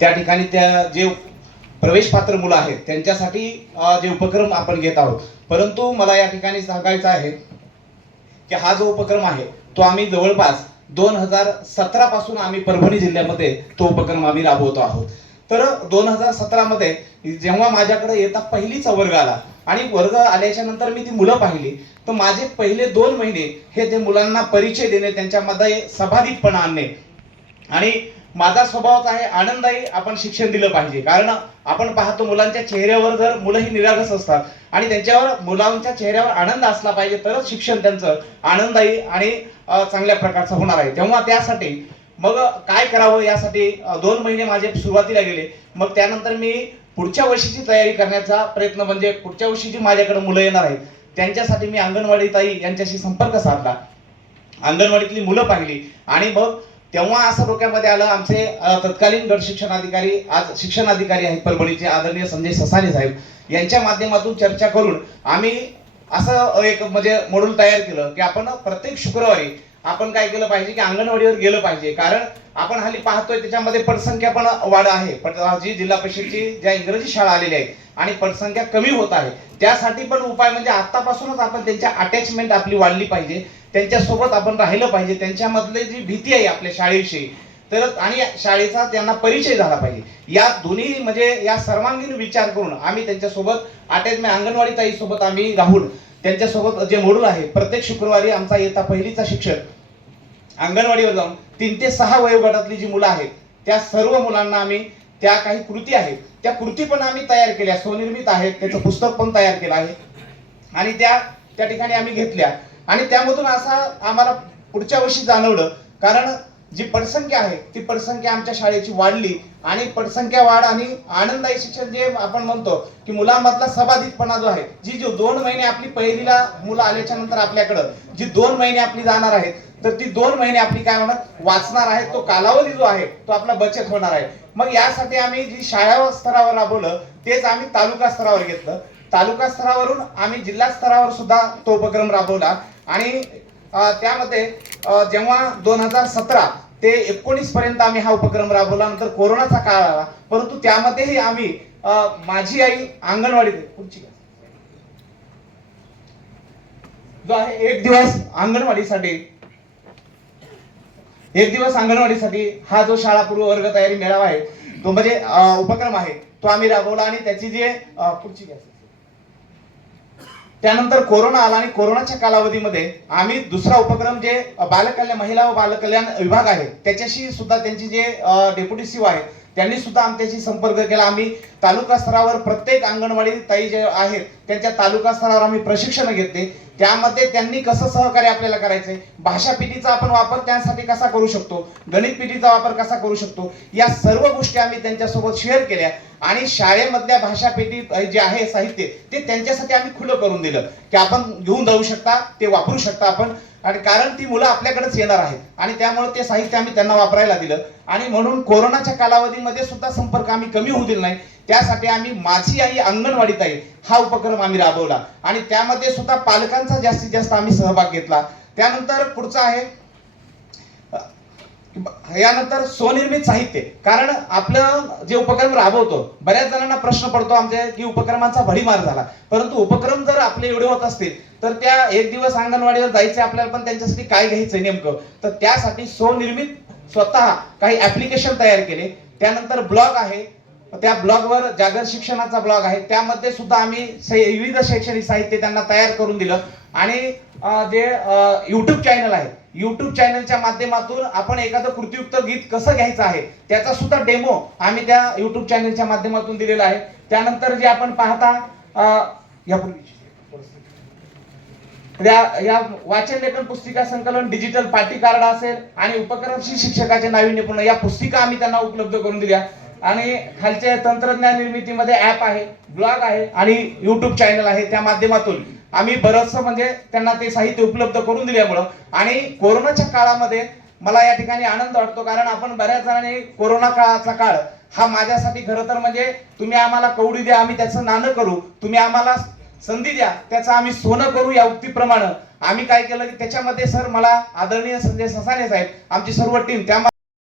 त्या ठिकाणी त्या जे प्रवेश पात्र मुलं आहेत त्यांच्यासाठी जे उपक्रम आपण घेत आहोत. परंतु मला या ठिकाणी सांगायचं आहे की हा जो उपक्रम आहे तो आम्ही जवळपास दोन हजार सतरा पासून आम्ही परभणी जिल्ह्यामध्ये तो उपक्रम आम्ही राबवतो आहोत. तर दोन हजार सतरामध्ये जेव्हा माझ्याकडे येता पहिलीचा वर्ग आला आणि वर्ग आल्याच्यानंतर मी ती मुलं पाहिली तर माझे पहिले दोन महिने हे ते मुलांना परिचय देणे त्यांच्यामध्ये सभाधितपणा आणणे आणि माझा स्वभावच आहे आनंदायी आपण शिक्षण दिलं पाहिजे. कारण आपण पाहतो मुलांच्या चेहऱ्यावर जर मुलं ही निरागस असतात आणि त्यांच्यावर मुलांच्या चेहऱ्यावर आनंद असला पाहिजे तरच शिक्षण त्यांचं आनंदायी आणि चांगल्या प्रकारचं होणार आहे. तेव्हा त्यासाठी मग काय करावं यासाठी दोन महिने माझे सुरुवातीला गेले. मग त्यानंतर मी पुढच्या वर्षीची तयारी करण्याचा प्रयत्न म्हणजे पुढच्या वर्षी जी माझ्याकडे मुलं येणार आहेत. त्यांच्यासाठी मी अंगणवाडी ताई यांच्याशी संपर्क साधला. अंगणवाडीतली मुलं पाहिली आणि मग तेव्हा असं डोक्यामध्ये आलं आमचे तत्कालीन गट शिक्षण अधिकारी आज शिक्षण अधिकारी आहेत परभणीचे आदरणीय संजय ससाने साहेब यांच्या माध्यमातून चर्चा करून आम्ही असं एक म्हणजे मॉड्यूल तयार केलं की आपण प्रत्येक शुक्रवारी आपण काय केलं पाहिजे की अंगणवाडीवर गेलं पाहिजे. कारण आपण हल्ली पाहतोय त्याच्यामध्ये पटसंख्या पण वाढ आहे. पट जी जिल्हा परिषदची ज्या इंग्रजी शाळा आलेल्या आहेत आणि पटसंख्या कमी होत आहे. त्यासाठी पण उपाय म्हणजे आतापासूनच आपण त्यांच्या अटॅचमेंट आपली वाढली पाहिजे. त्यांच्यासोबत आपण राहिलं पाहिजे. त्यांच्यामधले जी भीती आहे आपल्या शाळेविषयी तर आणि शाळेचा त्यांना परिचय झाला पाहिजे. या दोन्ही म्हणजे या सर्वांगीण विचार करून आम्ही त्यांच्यासोबत अटॅचमेंट अंगणवाडी ताई सोबत आम्ही राहून त्यांच्यासोबत जे मोडूल आहे प्रत्येक शुक्रवारी आमचा येता पहिलीचा शिक्षक अंगणवाडीवर जाऊन तीन ते सहा वयोगटातली जी मुलं आहेत त्या सर्व मुलांना आम्ही त्या काही कृती आहेत त्या कृती पण आम्ही तयार केल्या. स्वनिर्मित आहेत त्याचं पुस्तक पण तयार केलं आहे. आणि त्या त्या ठिकाणी आम्ही घेतल्या. आणि त्यामधून असा आम्हाला पुढच्या वर्षी जाणवलं. कारण जी पटसंख्या आहे ती पटसंख्या आमच्या शाळेची वाढली आणि पटसंख्या वाढ आणि आनंदायी शिक्षण जे आपण म्हणतो की मुलांमधला सबाधितपणा जो आहे जी जो दोन महिने आपली पहिलीला मुलं आल्याच्यानंतर आपल्याकडं जी दोन महिने आपली जाणार आहेत तर ती दोन महिने आपली काय होणार? वाचणार आहे तो कालावधी जो आहे तो आपला बचत होणार आहे. मग यासाठी आम्ही जी शाळा स्तरावर राबवलं तेच आम्ही तालुका स्तरावर घेतलं. तालुका स्तरावरून आम्ही जिल्हा स्तरावर सुद्धा तो उपक्रम राबवला. आणि त्यामध्ये जेव्हा दोन हजार सतरा ते एकोणीस पर्यंत आम्ही हा उपक्रम राबवला नंतर कोरोनाचा काळ आला परंतु त्यामध्येही आम्ही माझी आई अंगणवाडीत पुढची जो आहे एक दिवस अंगणवाडीसाठी एक दिवस अंगणवाडीसाठी हा जो शाळापूर्व वर्ग तयारी मेळावा आहे तो म्हणजे उपक्रम आहे तो आम्ही राबवला आणि त्याची जे पुढची घ्या. त्यानंतर कोरोना आला आणि कोरोनाच्या कालावधीमध्ये आम्ही दुसरा उपक्रम जे बालकल्याण महिला व बालकल्याण विभाग आहे त्याच्याशी सुद्धा त्यांची जे डेप्युटी सीओ आहे त्यांनी सुद्धा आमच्याशी संपर्क केला. आम्ही तालुका स्तरावर प्रत्येक अंगणवाडी ताई जे आहेत त्यांच्या तालुका स्तरावर आम्ही प्रशिक्षण घेतले. त्यामध्ये त्यांनी कसं सहकार्य आपल्याला करायचंय भाषा पिढीचा आपण वापर त्यासाठी कसा करू शकतो गणित पिढीचा वापर कसा करू शकतो या सर्व गोष्टी आम्ही त्यांच्यासोबत शेअर केल्या. आणि शाळेमधल्या भाषा पेटी जे आहे साहित्य ते त्यांच्यासाठी आम्ही खुलं करून दिलं. की आपण घेऊन जाऊ शकता ते वापरू शकता आपण. आणि कारण ती मुलं आपल्याकडेच येणार आहेत. आणि त्यामुळे ते साहित्य आम्ही त्यांना वापरायला दिलं. आणि म्हणून कोरोनाच्या कालावधीमध्ये सुद्धा संपर्क आम्ही कमी होऊ दिला नाही. त्यासाठी आम्ही माझी आई अंगणवाडीत आहे. हा उपक्रम आम्ही राबवला. आणि त्यामध्ये सुद्धा पालकांचा जास्तीत जास्त आम्ही सहभाग घेतला. त्यानंतर पुढचा आहे यानंतर स्वनिर्मित साहित्य. कारण आपलं जे उपक्रम राबवतो बऱ्याच जणांना प्रश्न पडतो आमच्या की उपक्रमाचा भडीमार झाला. परंतु उपक्रम जर आपले एवढे होत असतील तर त्या एक दिवस अंगणवाडीवर जायचंय आपल्याला पण त्यांच्यासाठी काय घ्यायचंय नेमकं? तर त्यासाठी स्वनिर्मित स्वतः काही ऍप्लिकेशन तयार केले. त्यानंतर ब्लॉग आहे. त्या ब्लॉगवर जागर शिक्षणाचा ब्लॉग आहे. त्यामध्ये सुद्धा आम्ही विविध शैक्षणिक साहित्य त्यांना तयार करून दिलं. आणि जे युट्यूब चॅनल आहे. युट्यूब चॅनलच्या माध्यमातून आपण एखादं कृतीयुक्त गीत कसं घ्यायचं आहे त्याचा सुद्धा डेमो आम्ही त्या युट्यूब चॅनलच्या माध्यमातून दिलेला आहे. त्यानंतर जे आपण पाहता अं, यापूर्वी या या वाचन लेखन पुस्तिका संकलन डिजिटल पाटी कार्ड असेल आणि उपक्रमशील शिक्षकाचे नाविन्यपूर्ण या पुस्तिका आम्ही त्यांना उपलब्ध करून दिल्या. आणि खालचे तंत्रज्ञान निर्मितीमध्ये ऍप आहे ब्लॉग आहे आणि युट्यूब चॅनल आहे त्या माध्यमातून आम्ही बरंचसं म्हणजे त्यांना ते साहित्य उपलब्ध करून दिल्यामुळं. आणि कोरोनाच्या काळामध्ये मला या ठिकाणी आनंद वाटतो कारण आपण बऱ्याच जणांनी कोरोना काळाचा काळ हा माझ्यासाठी खरं तर म्हणजे तुम्ही आम्हाला कवडी द्या आम्ही त्याचं नाणं करू. तुम्ही आम्हाला संधी द्या त्याचं आम्ही सोनं करू या उक्तीप्रमाणे. आम्ही काय केलं की त्याच्यामध्ये सर मला आदरणीय संजय ससाने साहेब आमची सर्व टीम त्या